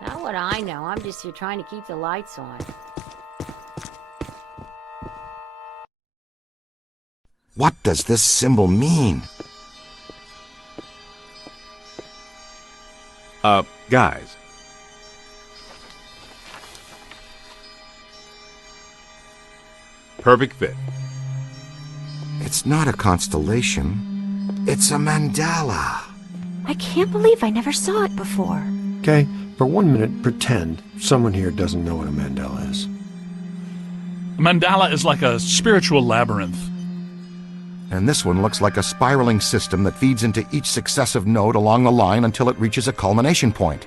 Not what I know. I'm just here trying to keep the lights on. What does this symbol mean? Guys. Perfect fit. It's not a constellation. It's a mandala. I can't believe I never saw it before. Okay, for 1 minute, pretend someone here doesn't know what a mandala is. A mandala is like a spiritual labyrinth. And this one looks like a spiraling system that feeds into each successive node along the line until it reaches a culmination point.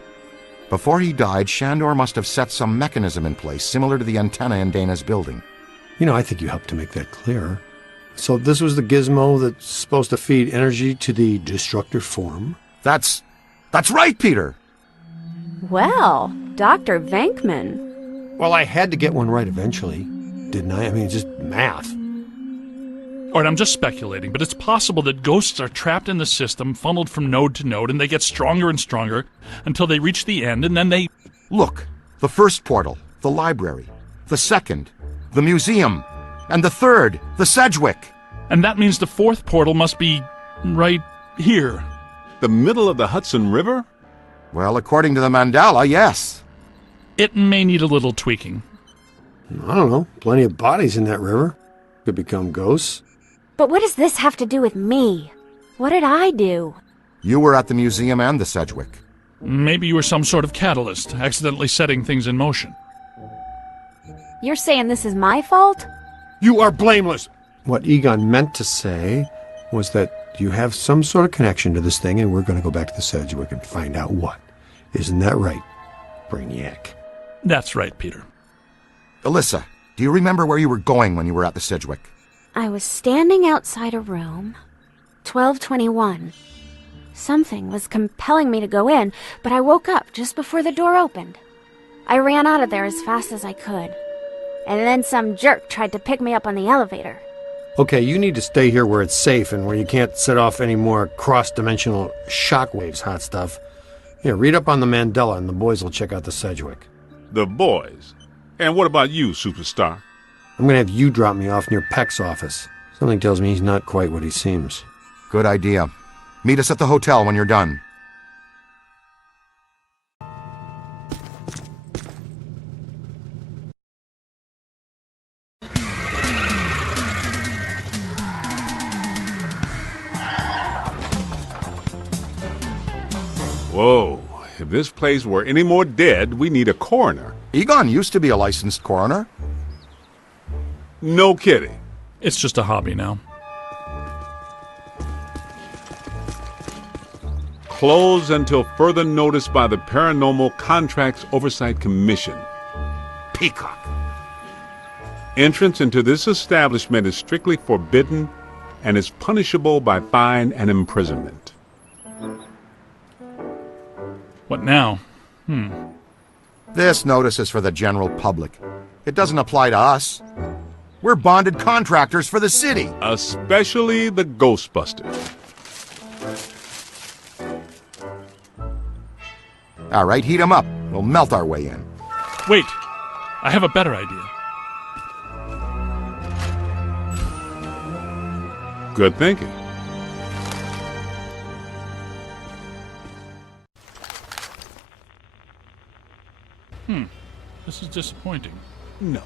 Before he died, Shandor must have set some mechanism in place similar to the antenna in Dana's building. You know, I think you helped to make that clearer. So this was the gizmo that's supposed to feed energy to the destructor form? That's right, Peter! Well, Dr. Venkman. Well, I had to get one right eventually, didn't I? I mean, it's just math. All right, I'm just speculating, but it's possible that ghosts are trapped in the system, funneled from node to node, and they get stronger and stronger until they reach the end, and then they... Look, the first portal, the library. The second, the museum. And the third, the Sedgwick. And that means the fourth portal must be right here. The middle of the Hudson River? Well, according to the mandala, yes. It may need a little tweaking. I don't know. Plenty of bodies in that river. Could become ghosts. But what does this have to do with me? What did I do? You were at the museum and the Sedgwick. Maybe you were some sort of catalyst, accidentally setting things in motion. You're saying this is my fault? You are blameless! What Egon meant to say was that you have some sort of connection to this thing, and we're going to go back to the Sedgwick and find out what. Isn't that right, Brainiac? That's right, Peter. Alyssa, do you remember where you were going when you were at the Sedgwick? I was standing outside a room, 1221. Something was compelling me to go in, but I woke up just before the door opened. I ran out of there as fast as I could. And then some jerk tried to pick me up on the elevator. Okay, you need to stay here where it's safe and where you can't set off any more cross-dimensional shockwaves, hot stuff. Here, read up on the Mandela and the boys will check out the Sedgwick. The boys? And what about you, superstar? I'm going to have you drop me off near Peck's office. Something tells me he's not quite what he seems. Good idea. Meet us at the hotel when you're done. Whoa, if this place were any more dead, we need a coroner. Egon used to be a licensed coroner. No kidding. It's just a hobby now. Closed until further notice by the Paranormal Contracts Oversight Commission. Peacock. Entrance into this establishment is strictly forbidden and is punishable by fine and imprisonment. What now? This notice is for the general public. It doesn't apply to us. We're bonded contractors for the city. Especially the Ghostbusters. All right, heat 'em up. We'll melt our way in. Wait, I have a better idea. Good thinking. This is disappointing. No.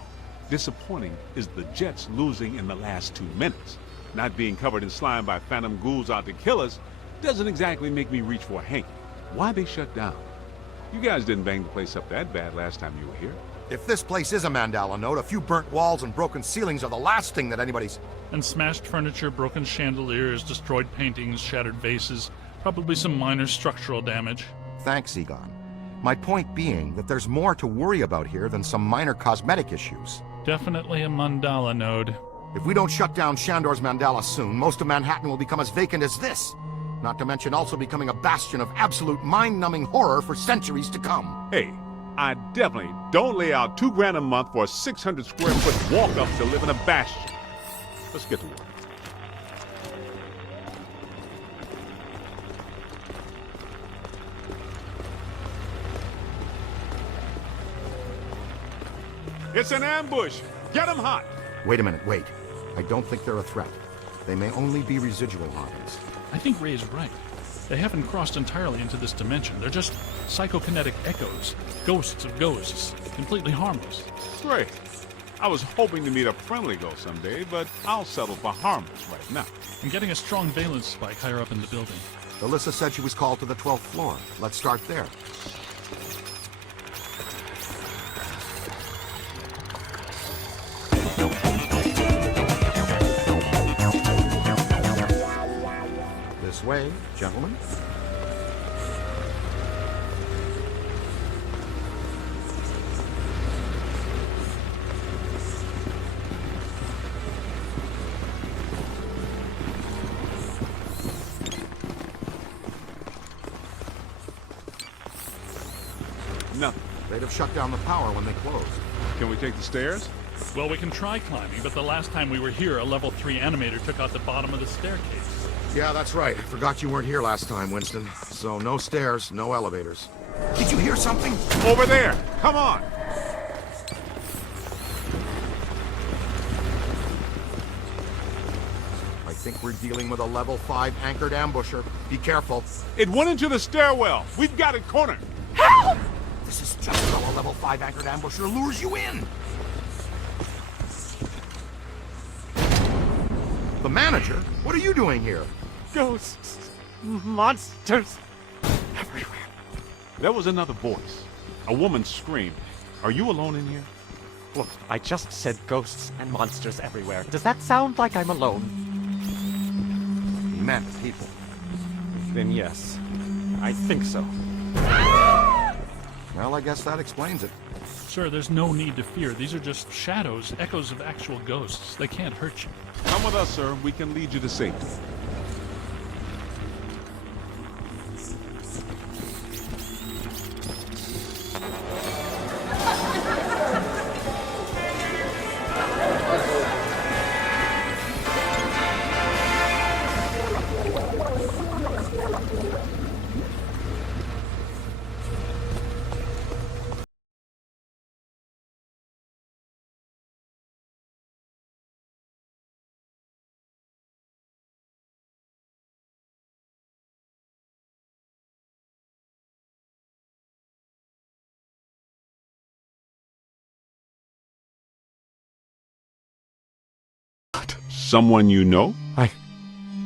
Disappointing is the Jets losing in the last 2 minutes. Not being covered in slime by phantom ghouls out to kill us doesn't exactly make me reach for a hanky. Why they shut down? You guys didn't bang the place up that bad last time you were here. If this place is a mandala node, a few burnt walls and broken ceilings are the last thing that anybody's... And smashed furniture, broken chandeliers, destroyed paintings, shattered vases, probably some minor structural damage. Thanks, Egon. My point being that there's more to worry about here than some minor cosmetic issues. Definitely a mandala node. If we don't shut down Shandor's mandala soon, most of Manhattan will become as vacant as this. Not to mention also becoming a bastion of absolute mind-numbing horror for centuries to come. Hey, I definitely don't lay out $2,000 a month for a 600 square foot walk-up to live in a bastion. Let's get to work. It's an ambush! Get them hot! Wait a minute, wait. I don't think they're a threat. They may only be residual hauntings. I think Ray is right. They haven't crossed entirely into this dimension. They're just psychokinetic echoes, ghosts of ghosts, completely harmless. Great. I was hoping to meet a friendly ghost someday, but I'll settle for harmless right now. I'm getting a strong valence spike higher up in the building. Alyssa said she was called to the 12th floor. Let's start there. This way, gentlemen. Nothing. They'd have shut down the power when they closed. Can we take the stairs? Well, we can try climbing, but the last time we were here, a level 3 animator took out the bottom of the staircase. Yeah, that's right. I forgot you weren't here last time, Winston. So no stairs, no elevators. Did you hear something? Over there! Come on! I think we're dealing with a level 5 anchored ambusher. Be careful. It went into the stairwell! We've got it cornered! This is just how a level 5 anchored ambusher lures you in. The manager? What are you doing here? Ghosts, monsters, everywhere. There was another voice. A woman screamed. Are you alone in here? Look, I just said ghosts and monsters everywhere. Does that sound like I'm alone? He meant people. Then yes, I think so. Well, I guess that explains it. Sir, there's no need to fear. These are just shadows, echoes of actual ghosts. They can't hurt you. Come with us, sir. We can lead you to safety. Someone you know? I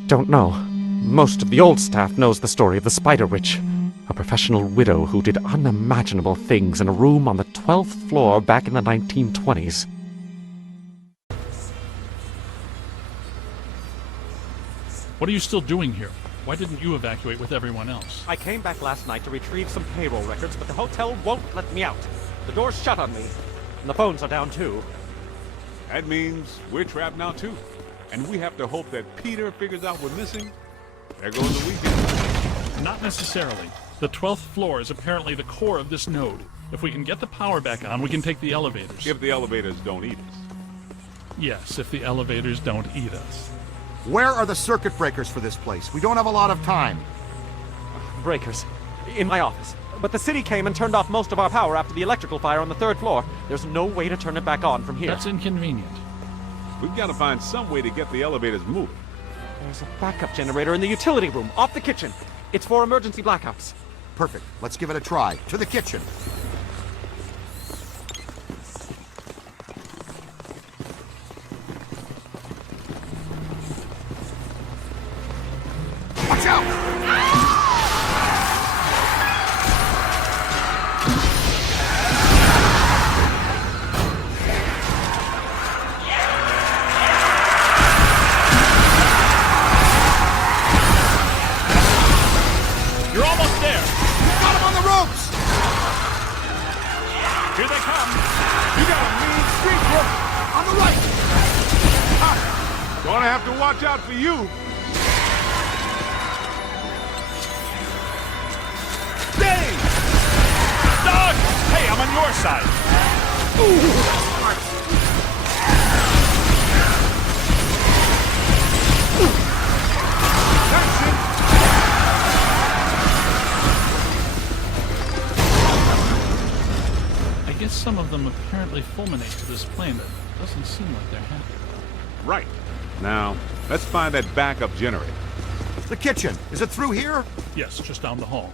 don't know. Most of the old staff knows the story of the Spider Witch, a professional widow who did unimaginable things in a room on the 12th floor back in the 1920s. What are you still doing here? Why didn't you evacuate with everyone else? I came back last night to retrieve some payroll records, but the hotel won't let me out. The door's shut on me, and the phones are down too. That means we're trapped now, too. And we have to hope that Peter figures out we're missing. There goes the weekend. Not necessarily. The 12th floor is apparently the core of this node. If we can get the power back on, we can take the elevators. If the elevators don't eat us. Yes, if the elevators don't eat us. Where are the circuit breakers for this place? We don't have a lot of time. Breakers. In my office. But the city came and turned off most of our power after the electrical fire on the 3rd floor. There's no way to turn it back on from here. That's inconvenient. We've got to find some way to get the elevators moving. There's a backup generator in the utility room, off the kitchen. It's for emergency blackouts. Perfect. Let's give it a try. To the kitchen. Watch out! You're almost there! Got him on the ropes! Here they come! You got a mean street crook! On the right! Gonna have to watch out for you. Dave! Doug! Hey, I'm on your side! That's it! I guess some of them apparently fulminate to this plane, but it doesn't seem like they're happy. Right. Now, let's find that backup generator. The kitchen. Is it through here? Yes, just down the hall.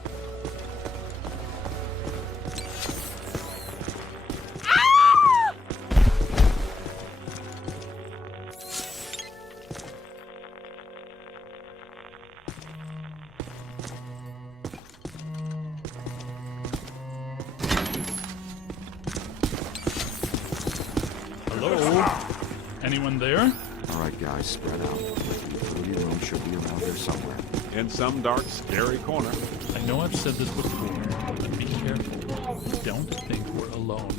Hello? Anyone there? All right, guys, spread out. The utility room should be around here somewhere. In some dark, scary corner. I know I've said this before, but be careful. Don't think we're alone.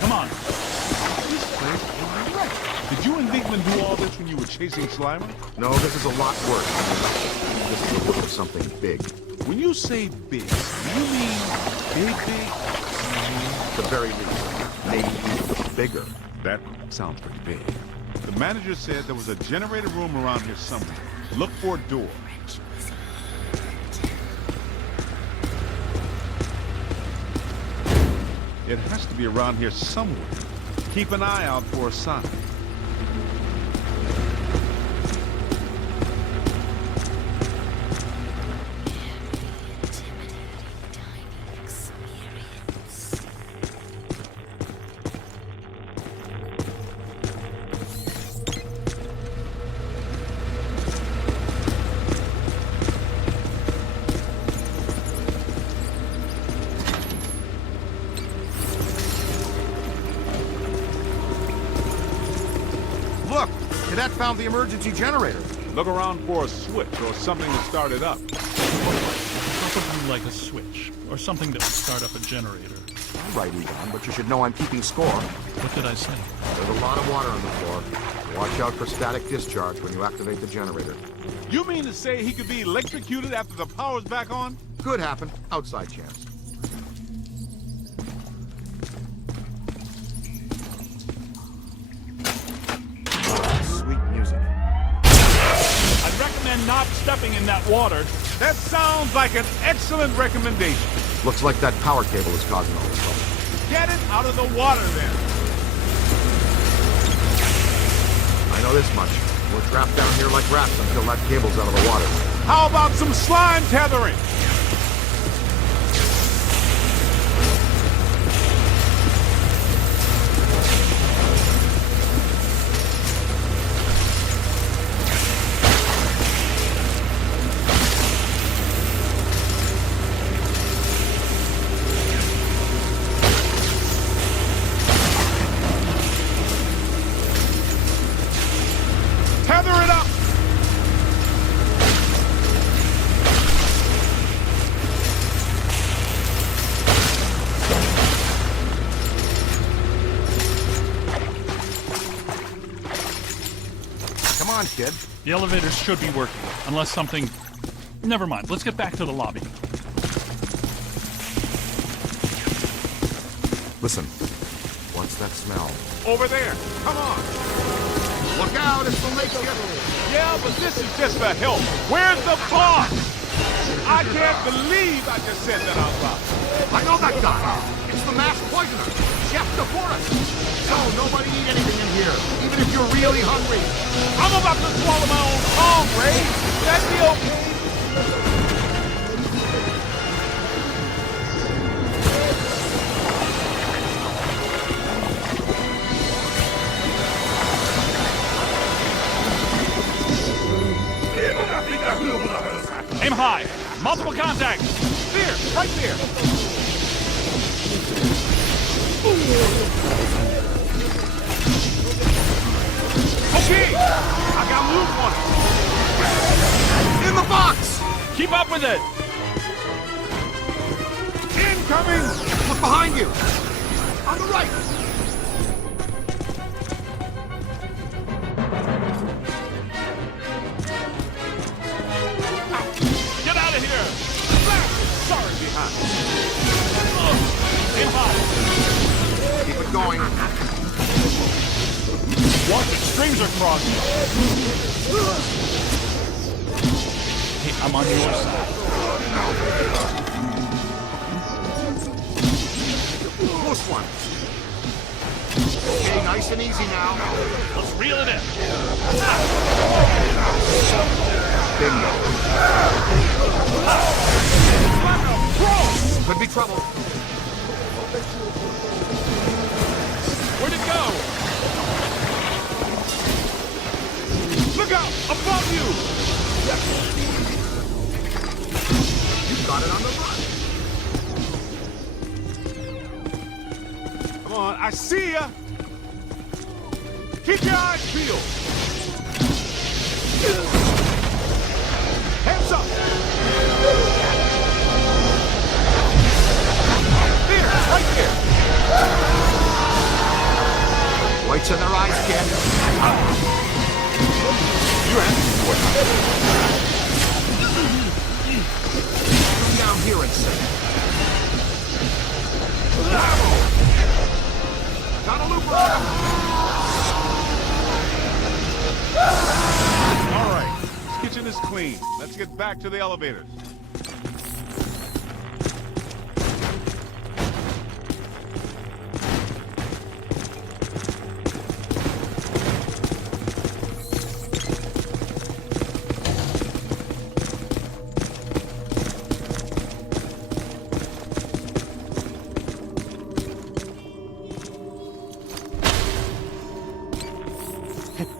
Come on. Did you and Diekman do all this when you were chasing Slimer? No, this is a lot worse. This is the work of something big. When you say big, do you mean big, big? At the very least, maybe bigger. That sounds pretty big. The manager said there was a generator room around here somewhere. Look for a door. It has to be around here somewhere. Keep an eye out for a sign. Look! Cadet found the emergency generator. Look around for a switch or something to start it up. Probably like a switch, or something that would start up a generator. All right, Egon, but you should know I'm keeping score. What did I say? There's a lot of water on the floor. Watch out for static discharge when you activate the generator. You mean to say he could be electrocuted after the power's back on? Could happen. Outside chance. Sweet music. I'd recommend not stepping in that water. That sounds like an excellent recommendation. Looks like that power cable is causing all this trouble. Get it out of the water then. I know this much. We're trapped down here like rats until that cable's out of the water. How about some slime tethering? Tether it up! Come on, kid. The elevators should be working, unless something... Never mind, let's get back to the lobby. Listen. What's that smell? Over there. Come on. Look out, it's the lake ship. Yeah, but this is just for help. Where's the boss? I can't believe I just said that out loud. I know that guy. It's the masked poisoner, Chef DeForest. So nobody eat anything in here, even if you're really hungry. I'm about to swallow my own tongue, Ray. Would that be okay? Aim high! Multiple contacts! There, right there. Okay, I got loot on it. In the box! Keep up with it! Incoming! Look behind you! On the right! Keep it going. Watch it, streams are crossing. Hey, I'm on your side. Close one. Okay, nice and easy now. Let's reel it in. Bingo. Could be trouble. Where'd it go? Look out! Above you! You got it on the run. Come on, I see ya! Keep your eyes peeled! Hands up! There, right there! Lights in their eyes, kid. You're asking for it. Come down here and sit. Got a loop on him. All right, this kitchen is clean. Let's get back to the elevators.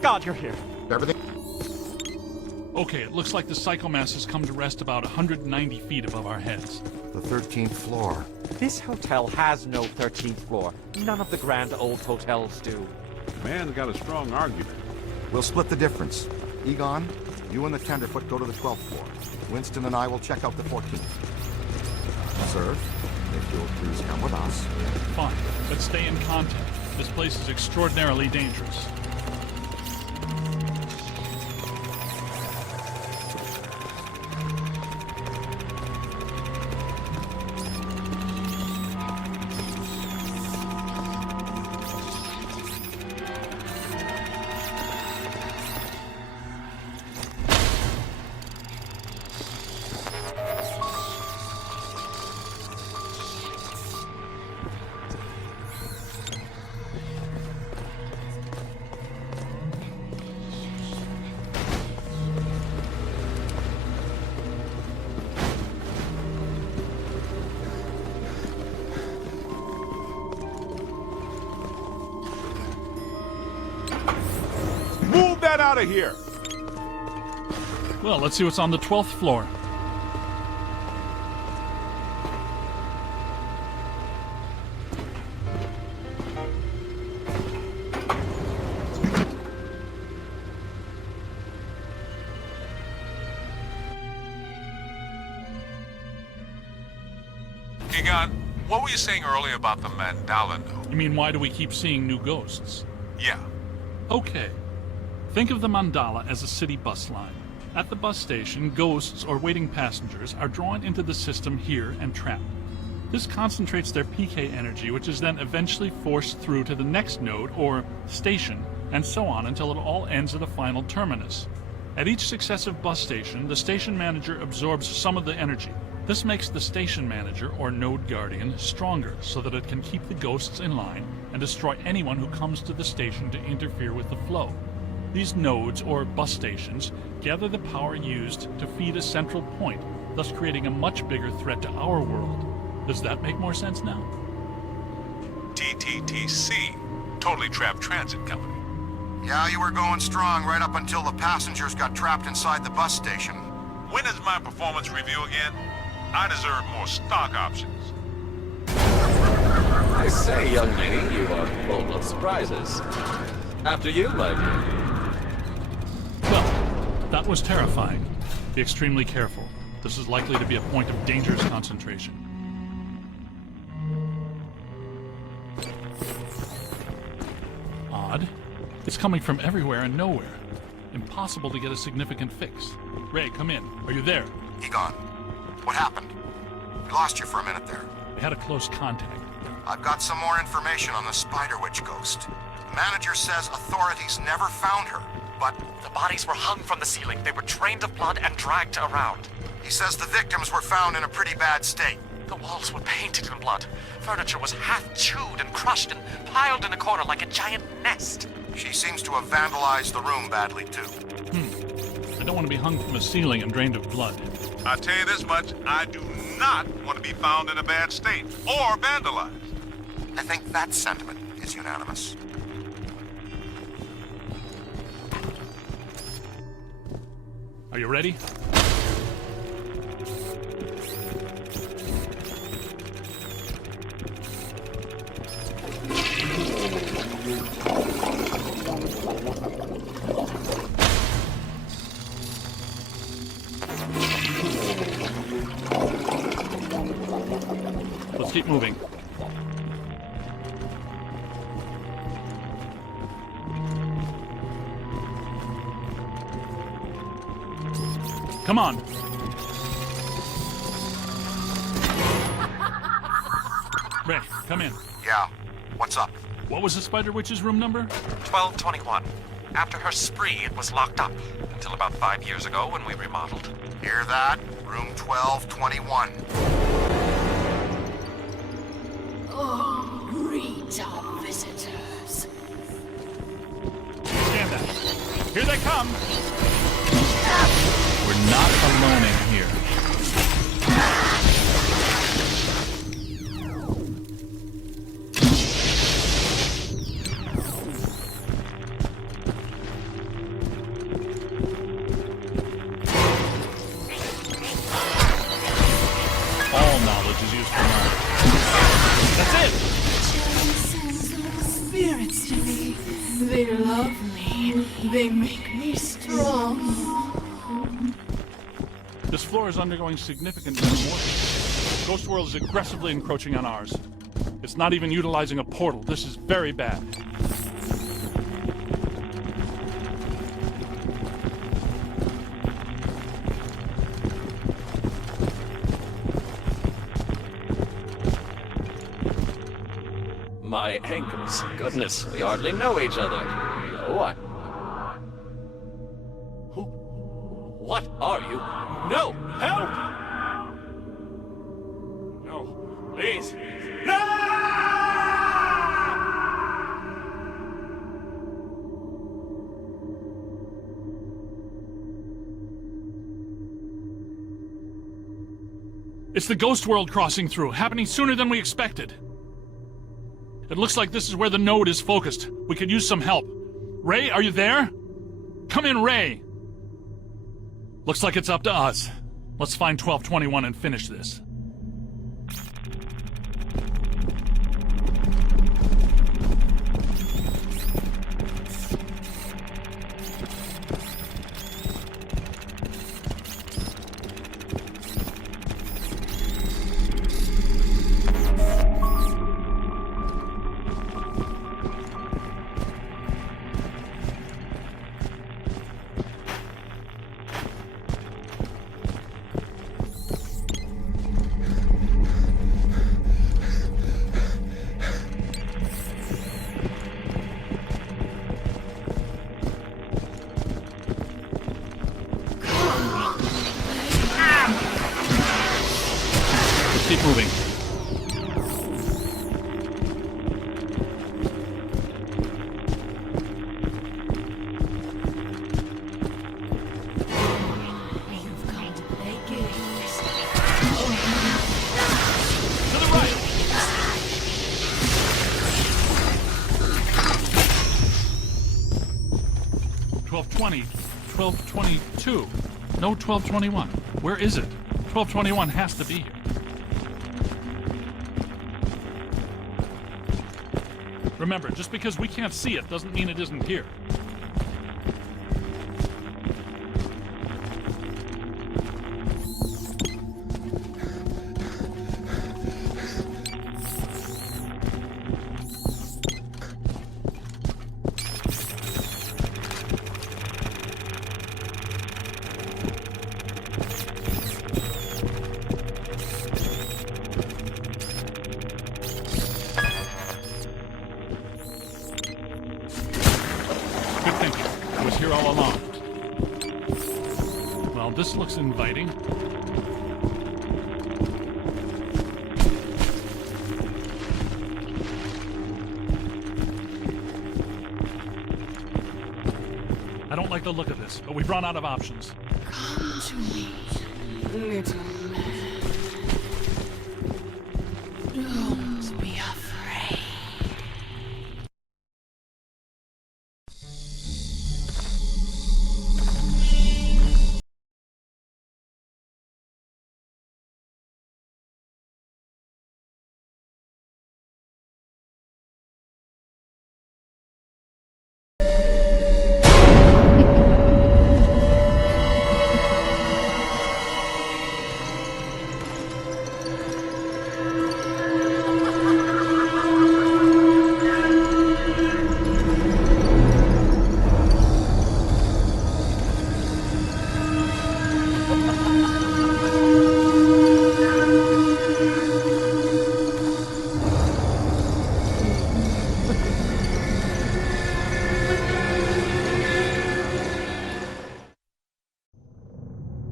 God, you're here. Everything. Okay, it looks like the psychomass has come to rest about 190 feet above our heads. The 13th floor. This hotel has no 13th floor. None of the grand old hotels do. Man's got a strong argument. We'll split the difference. Egon, you and the tenderfoot go to the 12th floor. Winston and I will check out the 14th. Sir, if you'll please come with us. Fine, but stay in contact. This place is extraordinarily dangerous. Move that out of here! Well, let's see what's on the 12th floor. Egon, what were you saying earlier about the mandala node? You mean, why do we keep seeing new ghosts? Yeah. Okay. Think of the mandala as a city bus line. At the bus station, ghosts or waiting passengers are drawn into the system here and trapped. This concentrates their PK energy, which is then eventually forced through to the next node or station, and so on until it all ends at a final terminus. At each successive bus station, the station manager absorbs some of the energy. This makes the station manager or node guardian stronger so that it can keep the ghosts in line and destroy anyone who comes to the station to interfere with the flow. These nodes, or bus stations, gather the power used to feed a central point, thus creating a much bigger threat to our world. Does that make more sense now? TTTC, Totally Trapped Transit Company. Yeah, you were going strong right up until the passengers got trapped inside the bus station. When is my performance review again? I deserve more stock options. I say, young lady, you are full of surprises. After you, my dear. Well, that was terrifying. Be extremely careful. This is likely to be a point of dangerous concentration. Odd. It's coming from everywhere and nowhere. Impossible to get a significant fix. Ray, come in. Are you there? Egon, what happened? We lost you for a minute there. We had a close contact. I've got some more information on the Spider Witch ghost. Manager says authorities never found her, but The bodies were hung from the ceiling. They were drained of blood and dragged around. he says the victims were found in a pretty bad state. The walls were painted in blood. Furniture was half chewed and crushed and piled in a corner like a giant nest. She seems to have vandalized the room badly, too. I don't want to be hung from a ceiling and drained of blood. I'll tell you this much, I do not want to be found in a bad state or vandalized. I think that sentiment is unanimous. Are you ready? Let's keep moving. Come on. Ray, come in. Yeah, what's up? What was the Spider Witch's room number? 1221. After her spree, it was locked up. Until about 5 years ago when we remodeled. Hear that? Room 1221. Oh, greet our visitors. Stand down. Here they come. We're not alone in here. All knowledge is used for knowledge. That's it! Sends little spirits to me. They love me. They make me strong. This floor is undergoing significant metamorphosis. Ghost World is aggressively encroaching on ours. It's not even utilizing a portal. This is very bad. My ankles. Goodness, we hardly know each other. What? Who? What are you? No! Help! No, please. It's the Ghost World crossing through, happening sooner than we expected. It looks like this is where the node is focused. We could use some help. Ray, are you there? Come in, Ray! Looks like it's up to us. Let's find 1221 and finish this. Keep moving. You've come to play games. To the right! 1220, 1222. No 1221. Where is it? 1221 has to be here. Remember, just because we can't see it doesn't mean it isn't here. here all along. Well, this looks inviting. I don't like the look of this, but we've run out of options. Come to me, little man. Don't be afraid.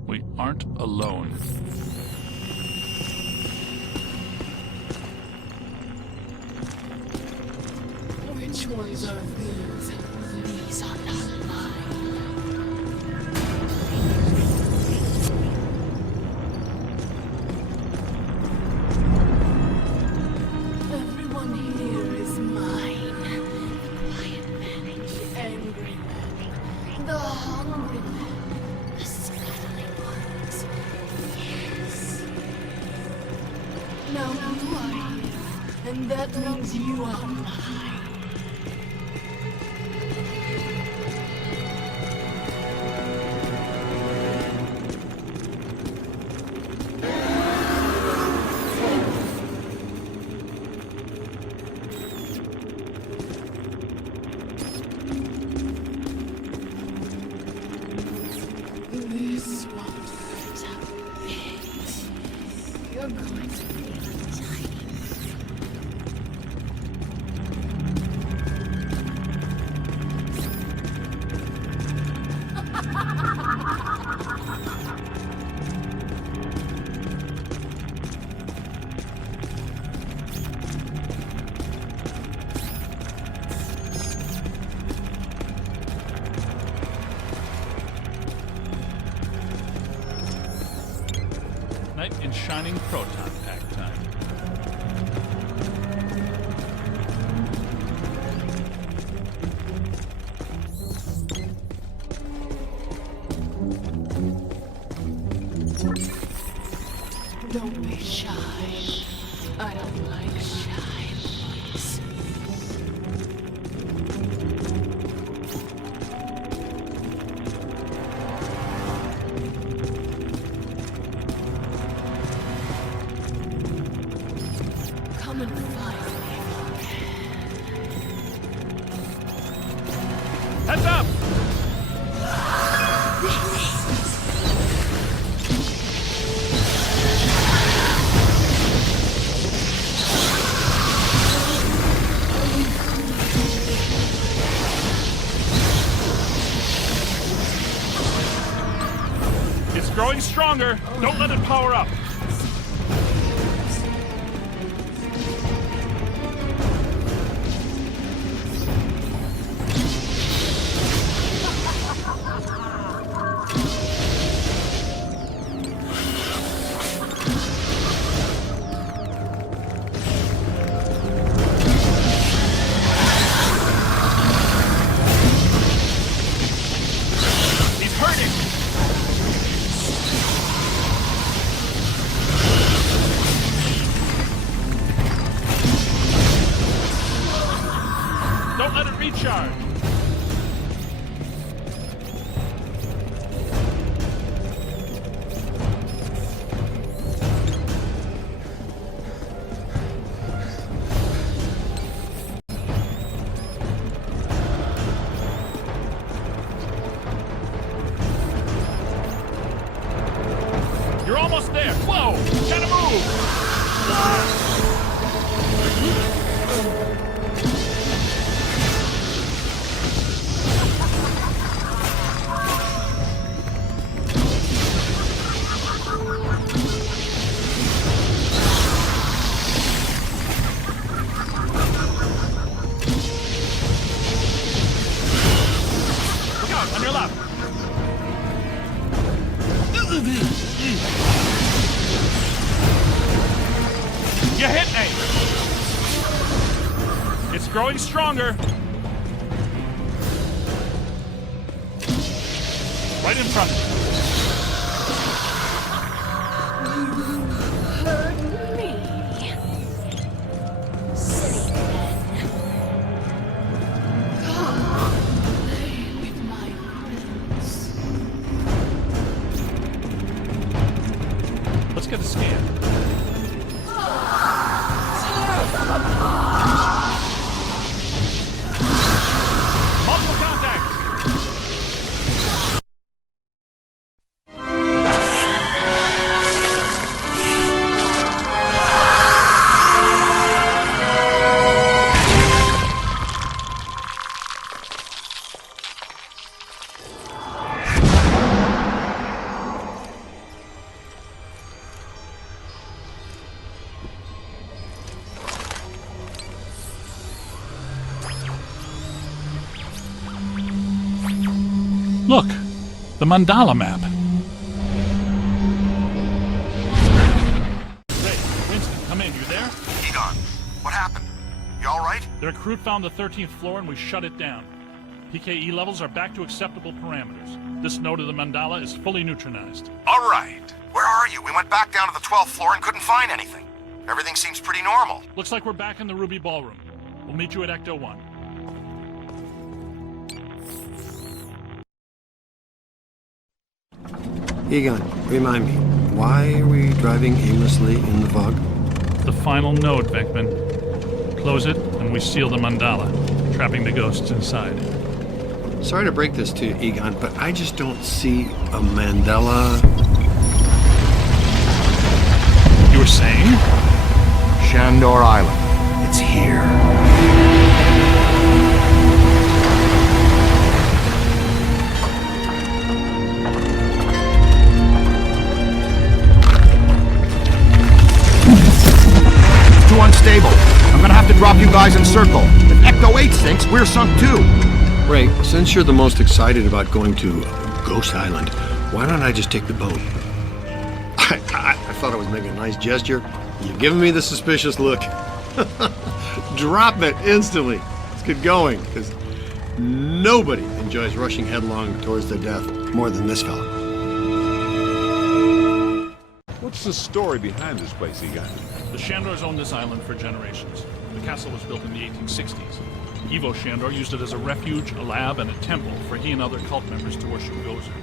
We aren't alone. Which ones are these? These are not mine. Everyone here is mine. The quiet man, the angry man, the hungry man, the scuttling ones. Yes. Now you are here, and that means you are mine. This won't hurt a bit. You're going to feel tiny. Knight in shining proton pack time. Don't be shy. I don't like shy boys. Come and find me if you can. Heads up! It's growing stronger. Don't let it power up. He's hurting. Don't let it recharge. You're almost there. Whoa! Gotta move! It's growing stronger. Right in front. Heard me. Silly men. Come, play with my friends. Let's get a scan. Multiple contact. Look, the mandala map. Hey, Winston, come in. You there? Egon, what happened? You all right? The recruit found the 13th floor and we shut it down. PKE levels are back to acceptable parameters. This node of the mandala is fully neutronized. All right. Where are you? We went back down to the 12th floor and couldn't find anything. Everything seems pretty normal. Looks like we're back in the Ruby Ballroom. We'll meet you at Ecto 1. Egon, remind me, why are we driving aimlessly in the fog? The final node, Beckman. Close it, and we seal the mandala, trapping the ghosts inside. Sorry to break this to you, Egon, but I just don't see a mandala. You were saying? Shandor Island. It's here. Too unstable. I'm gonna have to drop you guys in circle. If Ecto 8 sinks, we're sunk too. Ray, since you're the most excited about going to Ghost Island, why don't I just take the boat? I thought I was making a nice gesture. You're giving me the suspicious look. Drop it instantly. Let's get going, because nobody enjoys rushing headlong towards their death more than this fella. What's the story behind this place, Egon? The Shandors owned this island for generations. The castle was built in the 1860s. Evo Shandor used it as a refuge, a lab, and a temple for he and other cult members to worship Gozer.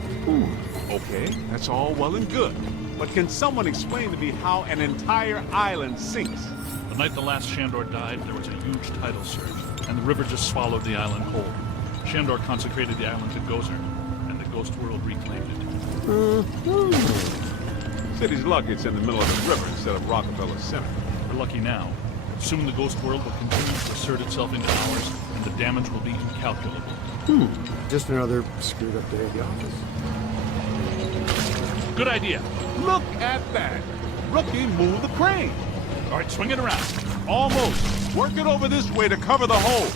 Okay, that's all well and good. But can someone explain to me how an entire island sinks? The night the last Shandor died, there was a huge tidal surge, and the river just swallowed the island whole. Shandor consecrated the island to Gozer, and the ghost world reclaimed it. City's lucky it's in the middle of the river instead of Rockefeller Center. We're lucky now. Soon the ghost world will continue to assert itself into ours, and the damage will be incalculable. Just another screwed up day at the office. Good idea. Look at that! Rookie, move the crane! All right, swing it around. Almost. Work it over this way to cover the hole.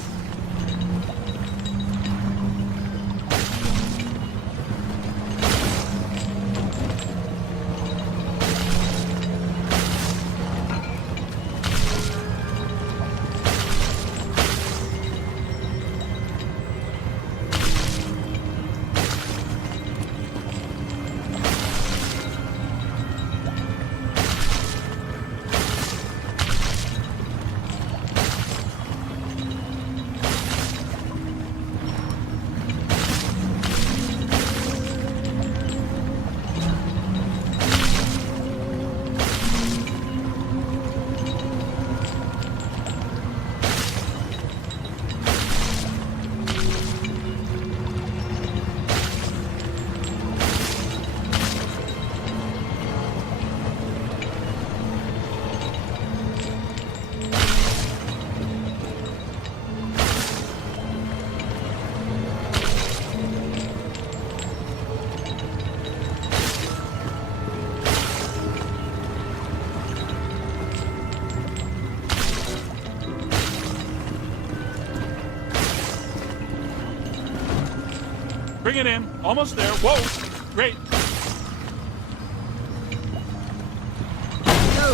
Bring it in. Almost there. Whoa! Great. Yo,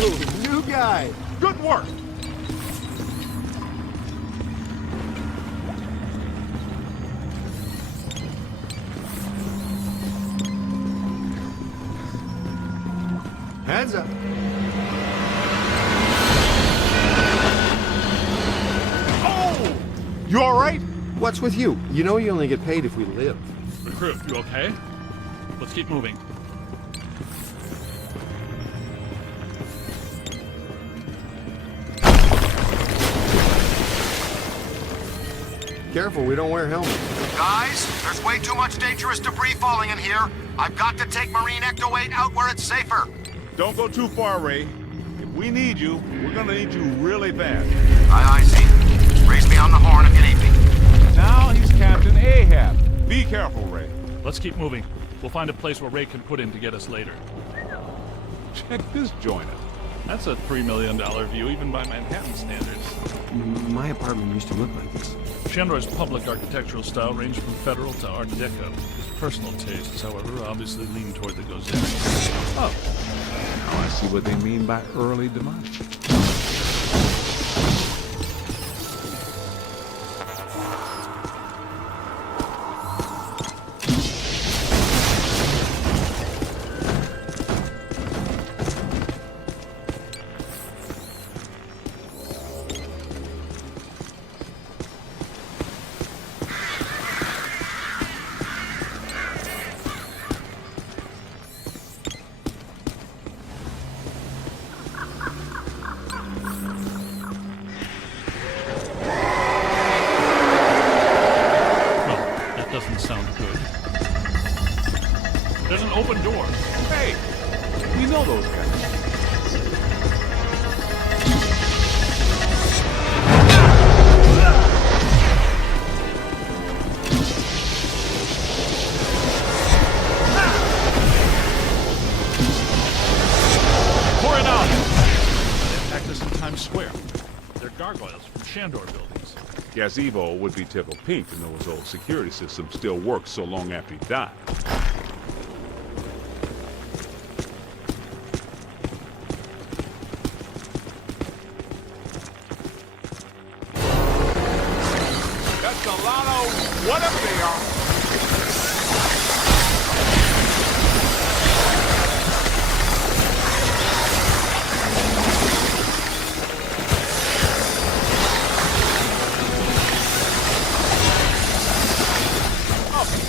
new guy. Good work. Heads up. Oh! You all right? What's with you? You know you only get paid if we live. Recruit, you okay? Let's keep moving. Careful, we don't wear helmets. Guys, there's way too much dangerous debris falling in here. I've got to take Marine Ecto 8 out where it's safer. Don't go too far, Ray. If we need you, we're gonna need you really fast. Aye, see. Raise me on the horn if you need me. Now he's Captain Ahab. Be careful, Ray. Let's keep moving. We'll find a place where Ray can put in to get us later. Check this joint out. That's a $3 million view, even by Manhattan standards. My apartment used to look like this. Shandor's public architectural style ranged from Federal to Art Deco. His personal tastes, however, obviously lean toward the Gothic. Oh, now I see what they mean by early demise. Sound good. There's an open door. Hey, we know those guys. Pour it out! They attacked us in Times Square. They're gargoyles from Shandor buildings. Guess Evo would be tickled pink to know his old security system still works so long after he died. That's a lot of whatever they are.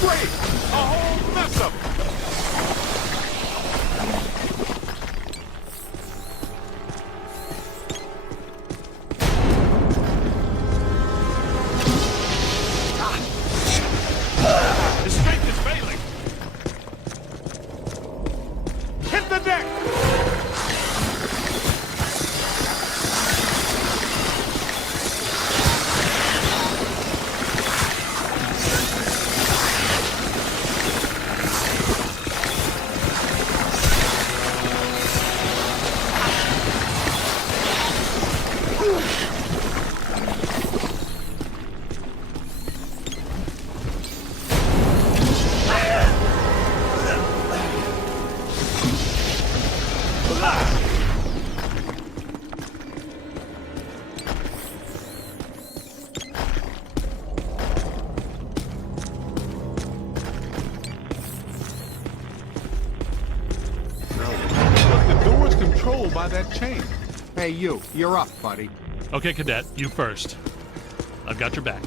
Great! A whole mess of them! His strength is failing! Hit the deck! Controlled by that chain. Hey, you're up, buddy. Okay, Cadet, you first. I've got your back.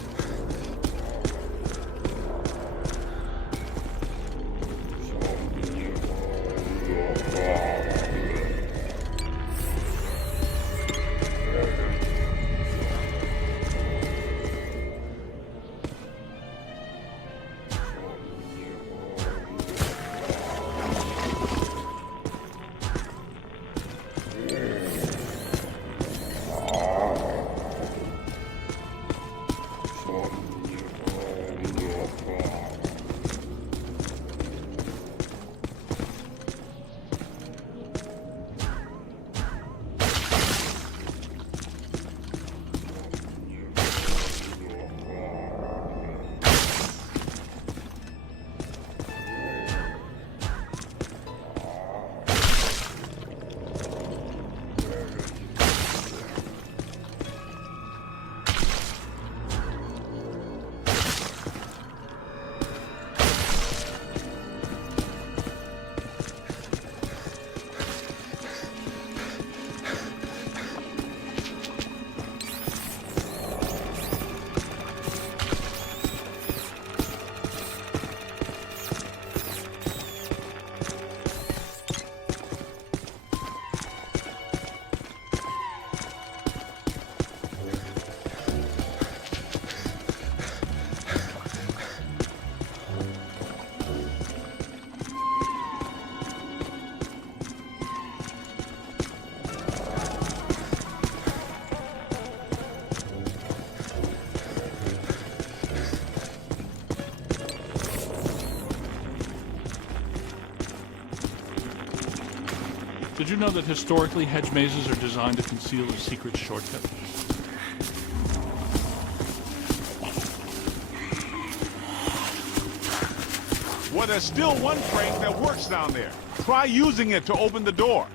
Did you know that historically hedge mazes are designed to conceal a secret shortcut? Well, there's still one crank that works down there. Try using it to open the door.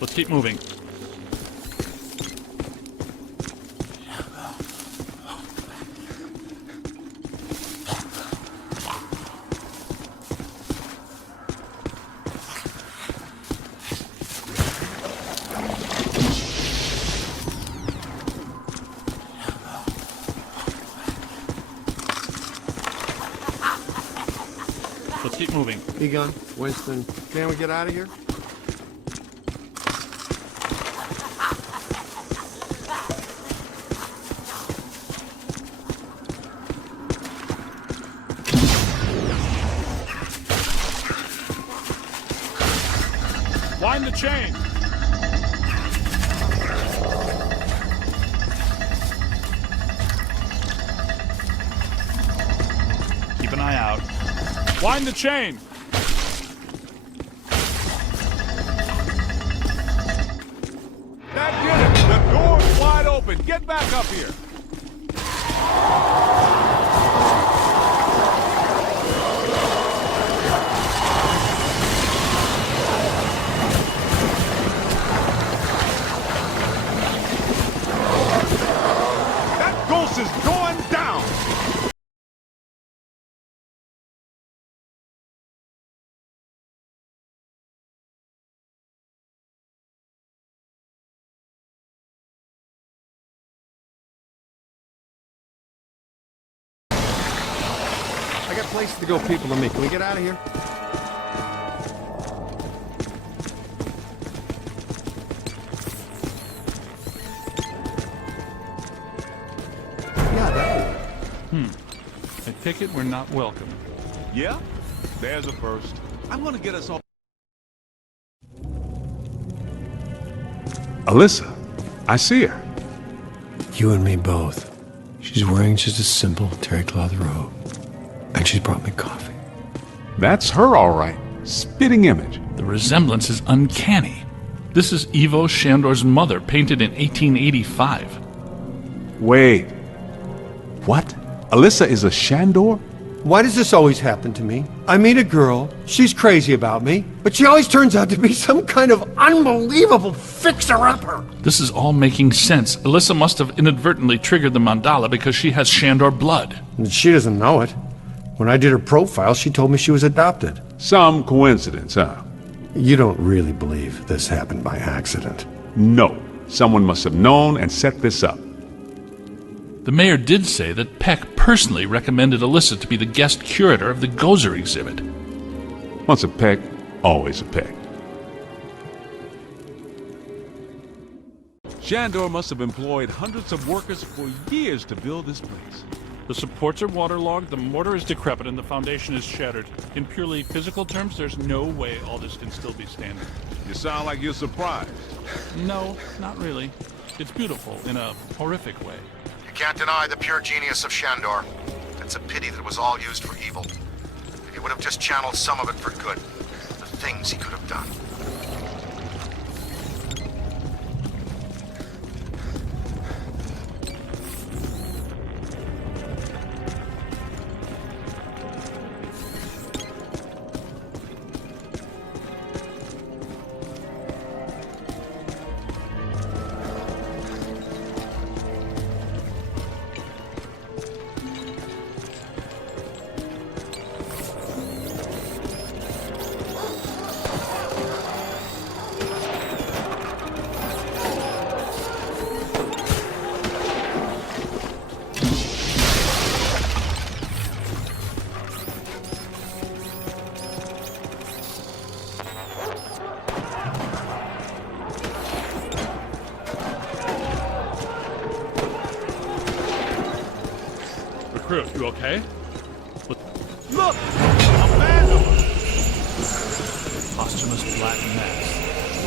Let's keep moving. Let's keep moving. Egon, Winston, can we get out of here? Wind the chain! Keep an eye out. Wind the chain! That did it! The door's wide open! Get back up here! That ghost is going down! I got places to go, people to meet. Can we get out of here? Yeah, that way. I take it we're not welcome. Yeah? There's a first. I'm gonna get us all. Alyssa, I see her. You and me both. She's wearing just a simple terry cloth robe. And she's brought me coffee. That's her, all right. Spitting image. The resemblance is uncanny. This is Ivo Shandor's mother, painted in 1885. Wait. What? Alyssa is a Shandor? Why does this always happen to me? I meet a girl, she's crazy about me, but she always turns out to be some kind of unbelievable fixer-upper. This is all making sense. Alyssa must have inadvertently triggered the mandala because she has Shandor blood. And she doesn't know it. When I did her profile, she told me she was adopted. Some coincidence, huh? You don't really believe this happened by accident? No. Someone must have known and set this up. The mayor did say that Peck personally recommended Alyssa to be the guest curator of the Gozer exhibit. Once a Peck, always a Peck. Shandor must have employed hundreds of workers for years to build this place. The supports are waterlogged, the mortar is decrepit, and the foundation is shattered. In purely physical terms, there's no way all this can still be standing. You sound like you're surprised. No, not really. It's beautiful in a horrific way. You can't deny the pure genius of Shandor. It's a pity that it was all used for evil. If he would have just channeled some of it for good, the things he could have done. You okay? Look! A phantom! Posthumous black mass.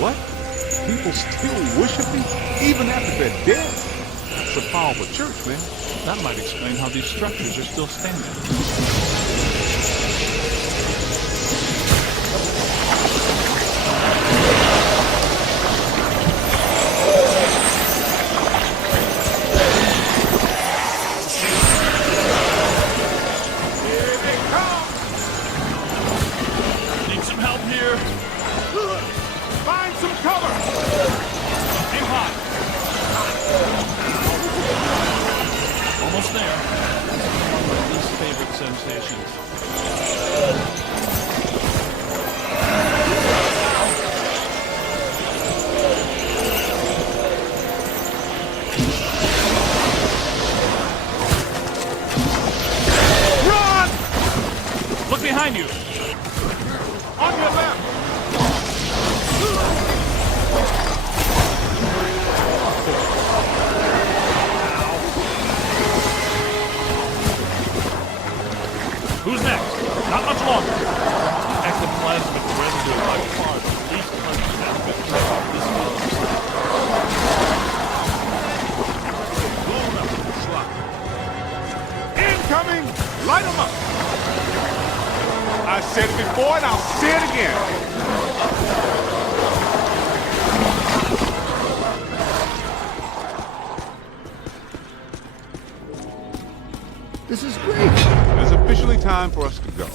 What? People still worship me even after they're dead? That's a powerful church, man. That might explain how these structures are still standing. Need some help here. Find some cover! Aim high. Almost there. One of my least favorite sensations. Run! Look behind you. On your left! Who's next? Not much longer. Ectoplasmic residue by far the least pleasant aspect of this film. Blown up in the slot. Incoming! Light them up! I said it before and I'll say it again. This is great. It is officially time for us to go.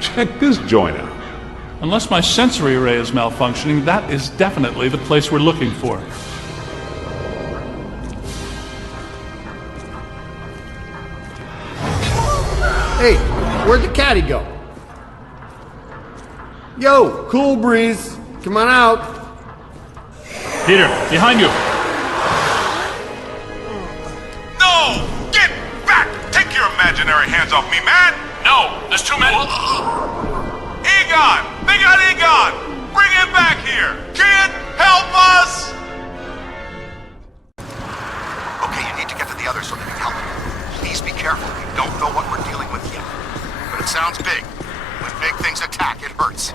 Check this joint out. Unless my sensory array is malfunctioning, that is definitely the place we're looking for. Hey, where'd the caddy go? Yo, cool breeze. Come on out. Peter, behind you. No! Get back! Take your imaginary hands off me, man! No, there's too many. Egon! They got Egon! Bring him back here! Kid, help us! Okay, you need to get to the others so they can help. Please be careful. We don't know what we're dealing with yet. But it sounds big. When big things attack, it hurts.